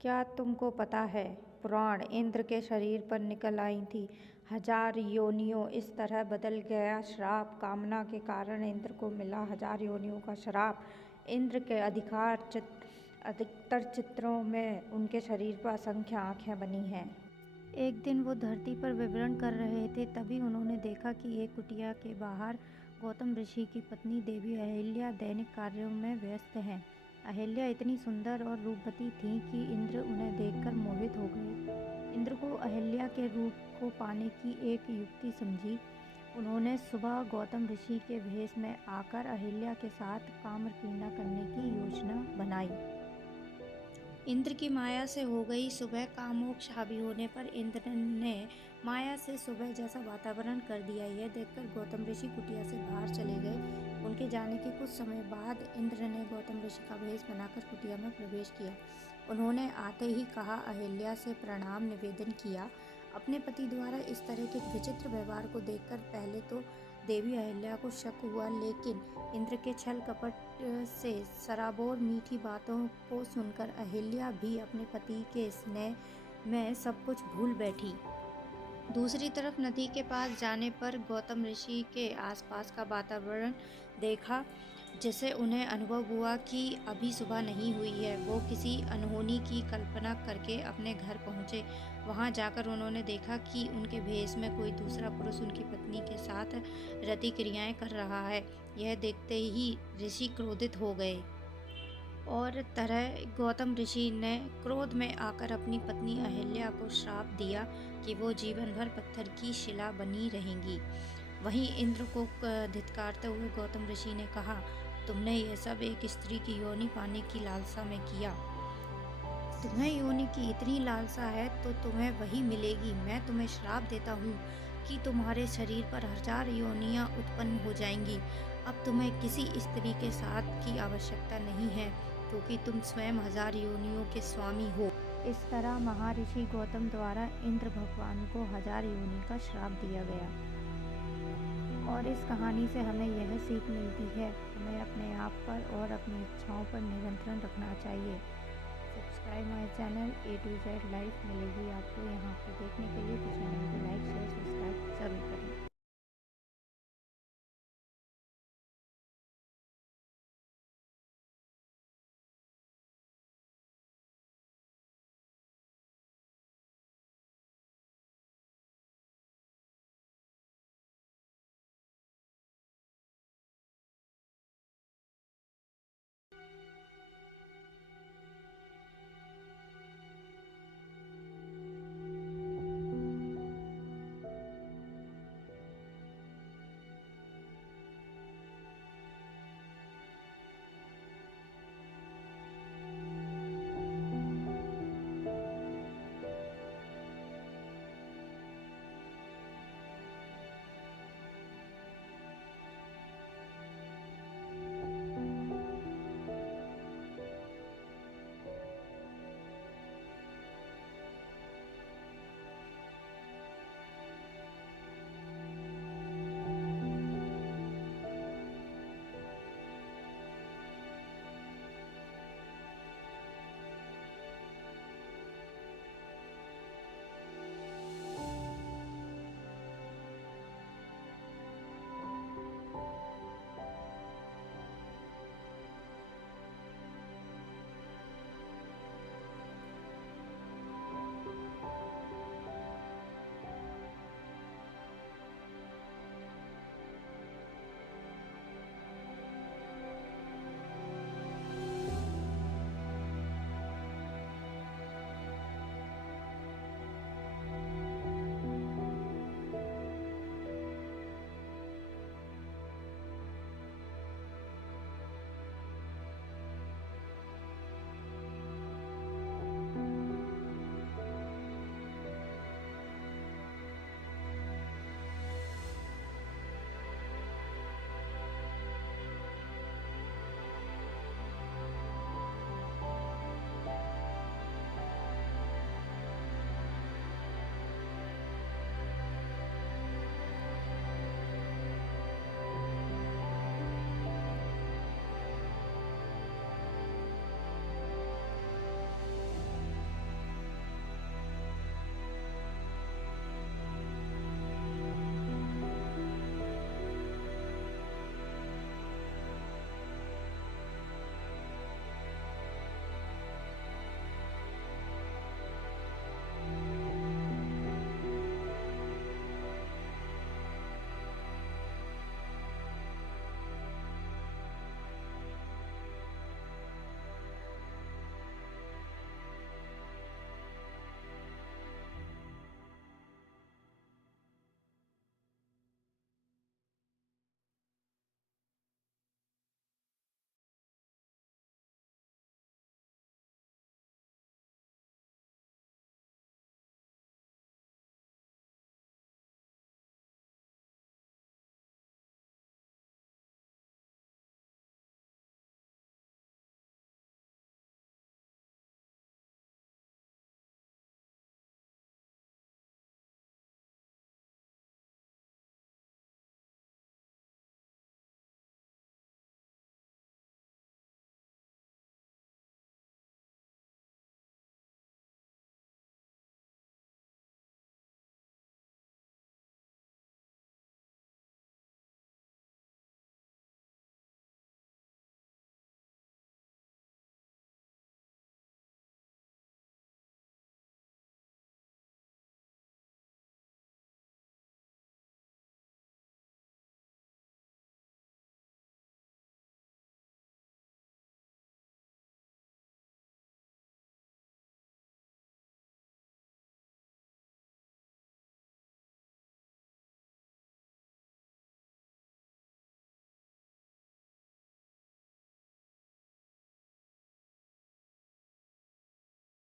क्या तुमको पता है, पुराण इंद्र के शरीर पर निकल आई थी 1000 योनियों। इस तरह बदल गया श्राप। कामना के कारण इंद्र को मिला 1000 योनियों का श्राप। इंद्र के अधिकतर चित्रों में उनके शरीर पर असंख्य आँखें बनी हैं। एक दिन वो धरती पर विचरण कर रहे थे, तभी उन्होंने देखा कि एक कुटिया के बाहर गौतम ऋषि की पत्नी देवी अहिल्या दैनिक कार्यों में व्यस्त हैं। अहिल्या इतनी सुंदर और रूपवती थीं कि इंद्र उन्हें देखकर मोहित हो गए। इंद्र को अहिल्या के रूप को पाने की एक युक्ति समझी। उन्होंने सुबह गौतम ऋषि के भेष में आकर अहिल्या के साथ कामक्रीड़ा करने की योजना बनाई। इंद्र की माया से हो गई सुबह। कामोक्ष हावी होने पर इंद्र ने माया से सुबह जैसा वातावरण कर दिया। यह देखकर गौतम ऋषि कुटिया से बाहर चले गए। उनके जाने के कुछ समय बाद इंद्र ने गौतम ऋषि का भेष बनाकर कुटिया में प्रवेश किया। उन्होंने आते ही कहा, अहिल्या से प्रणाम निवेदन किया। अपने पति द्वारा इस तरह के विचित्र व्यवहार को देखकर पहले तो देवी अहिल्या को शक हुआ, लेकिन इंद्र के छल कपट से सराबोर मीठी बातों को सुनकर अहिल्या भी अपने पति के स्नेह में सब कुछ भूल बैठी। दूसरी तरफ नदी के पास जाने पर गौतम ऋषि के आसपास का वातावरण देखा, जिससे उन्हें अनुभव हुआ कि अभी सुबह नहीं हुई है। वो किसी अनहोनी की कल्पना करके अपने घर पहुँचे। वहाँ जाकर उन्होंने देखा कि उनके भेष में कोई दूसरा पुरुष उनकी पत्नी के साथ रति क्रियाएं कर रहा है। यह देखते ही ऋषि क्रोधित हो गए और तरह गौतम ऋषि ने क्रोध में आकर अपनी पत्नी अहिल्या को श्राप दिया कि वो जीवन भर पत्थर की शिला बनी रहेंगी। वहीं इंद्र को धिक्कारते हुए गौतम ऋषि ने कहा, तुमने यह सब एक स्त्री की योनि पाने की लालसा में किया। तुम्हें योनि की इतनी लालसा है तो तुम्हें वही मिलेगी। मैं तुम्हें श्राप देता हूँ कि तुम्हारे शरीर पर 1000 योनियाँ उत्पन्न हो जाएंगी। अब तुम्हें किसी स्त्री के साथ की आवश्यकता नहीं है, क्योंकि तुम स्वयं 1000 योनियों के स्वामी हो। इस तरह महर्षि गौतम द्वारा इंद्र भगवान को 1000 योनि का श्राप दिया गया। और इस कहानी से हमें यह सीख मिलती है, हमें अपने आप पर और अपनी इच्छाओं पर नियंत्रण रखना चाहिए। Subscribe my channel A to Z life मिलेगी आपको यहाँ पे देखने के लिए, तो चैनल को लाइक शेयर सब्सक्राइब जरूर करें।